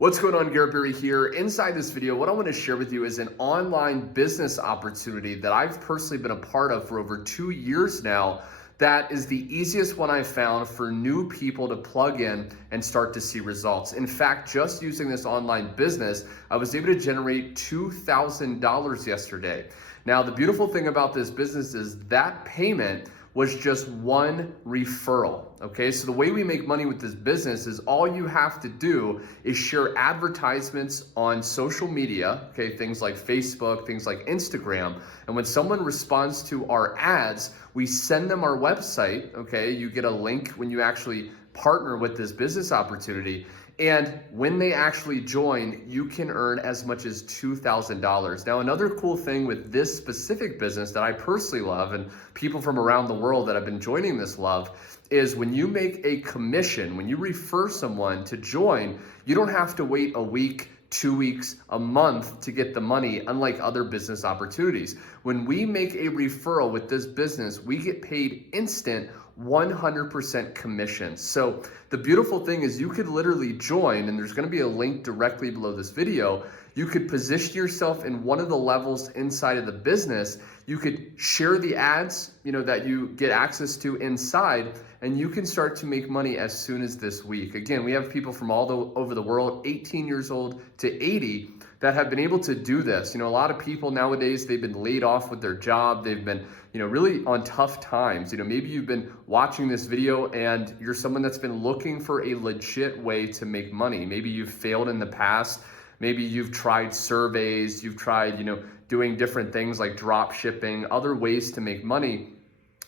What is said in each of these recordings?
What's going on, Garrett here. Inside this video, what I want to share with you is an online business opportunity that I've personally been a part of for over 2 years now. That is the easiest one I've found for new people to plug in and start to see results. In fact, just using this online business, I was able to generate $2,000 yesterday. Now, the beautiful thing about this business is that payment was just one referral, okay? So the way we make money with this business is all you have to do is share advertisements on social media, okay? Things like Facebook, things like Instagram. And when someone responds to our ads, we send them our website, okay? You get a link when you actually partner with this business opportunity. And when they actually join, you can earn as much as $2,000. Now, another cool thing with this specific business that I personally love, and people from around the world that have been joining this love, is when you make a commission, when you refer someone to join, you don't have to wait a week, 2 weeks, a month to get the money, unlike other business opportunities. When we make a referral with this business, we get paid instant 100% commission. So the beautiful thing is you could literally join, and there's going to be a link directly below this video. You could position yourself in one of the levels inside of the business. You could share the ads, that you get access to inside, and you can start to make money as soon as this week. Again, we have people from all over the world, 18 years old to 80, that have been able to do this. A lot of people nowadays, they've been laid off with their job. They've been, really on tough times. Maybe you've been watching this video and you're someone that's been looking for a legit way to make money. Maybe you've failed in the past. Maybe you've tried surveys. You've tried, doing different things like drop shipping, other ways to make money.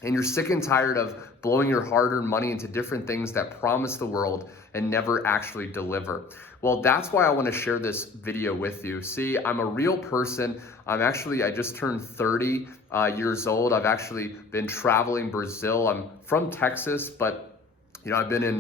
And you're sick and tired of blowing your hard-earned money into different things that promise the world and never actually deliver. Well, that's why I want to share this video with you. See, I'm a real person. I just turned 30 years old. I've actually been traveling Brazil. I'm from Texas, but I've been in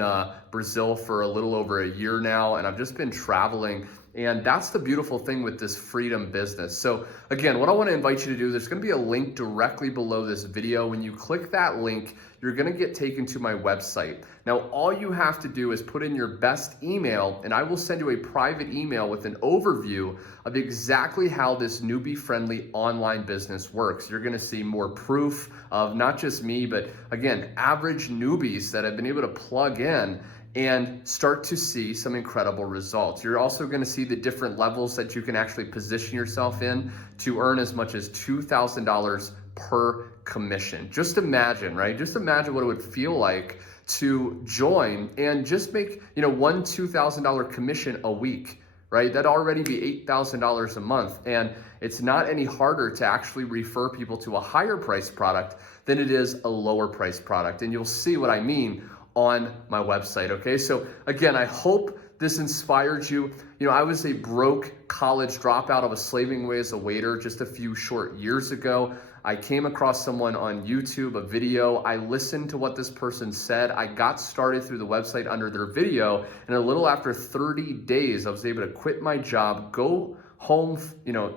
Brazil for a little over a year now, and I've just been traveling. And that's the beautiful thing with this freedom business. So again, what I want to invite you to do, there's going to be a link directly below this video. When you click that link, you're going to get taken to my website. Now, all you have to do is put in your best email, and I will send you a private email with an overview of exactly how this newbie-friendly online business works. You're going to see more proof of not just me, but again, average newbies that have been able to plug in and start to see some incredible results. You're also going to see the different levels that you can actually position yourself in to earn as much as $2,000 per commission. Just imagine, right? Just imagine what it would feel like to join and just make, one $2,000 commission a week, right? That'd already be $8,000 a month. And it's not any harder to actually refer people to a higher price product than it is a lower price product. And you'll see what I mean on my website, okay? So again, I hope this inspired you. I was a broke college dropout. I was slaving away as a waiter just a few short years ago. I came across someone on YouTube, a video. I listened to what this person said. I got started through the website under their video, and a little after 30 days, I was able to quit my job, go home,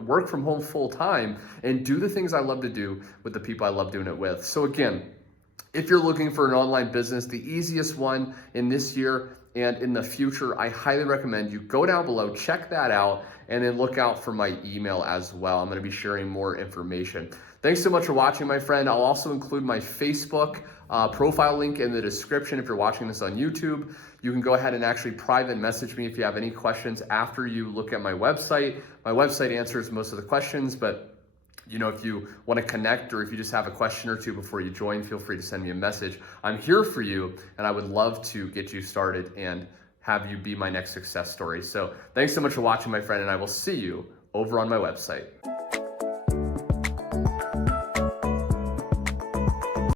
work from home full time, and do the things I love to do with the people I love doing it with. So again, if you're looking for an online business, the easiest one in this year and in the future, I highly recommend you go down below, check that out, and then look out for my email as well. I'm going to be sharing more information. Thanks so much for watching, my friend. I'll also include my Facebook profile link in the description if you're watching this on YouTube. You can go ahead and actually private message me if you have any questions after you look at my website. My website answers most of the questions, but if you want to connect or if you just have a question or two before you join, feel free to send me a message. I'm here for you, and I would love to get you started and have you be my next success story. So thanks so much for watching, my friend, and I will see you over on my website.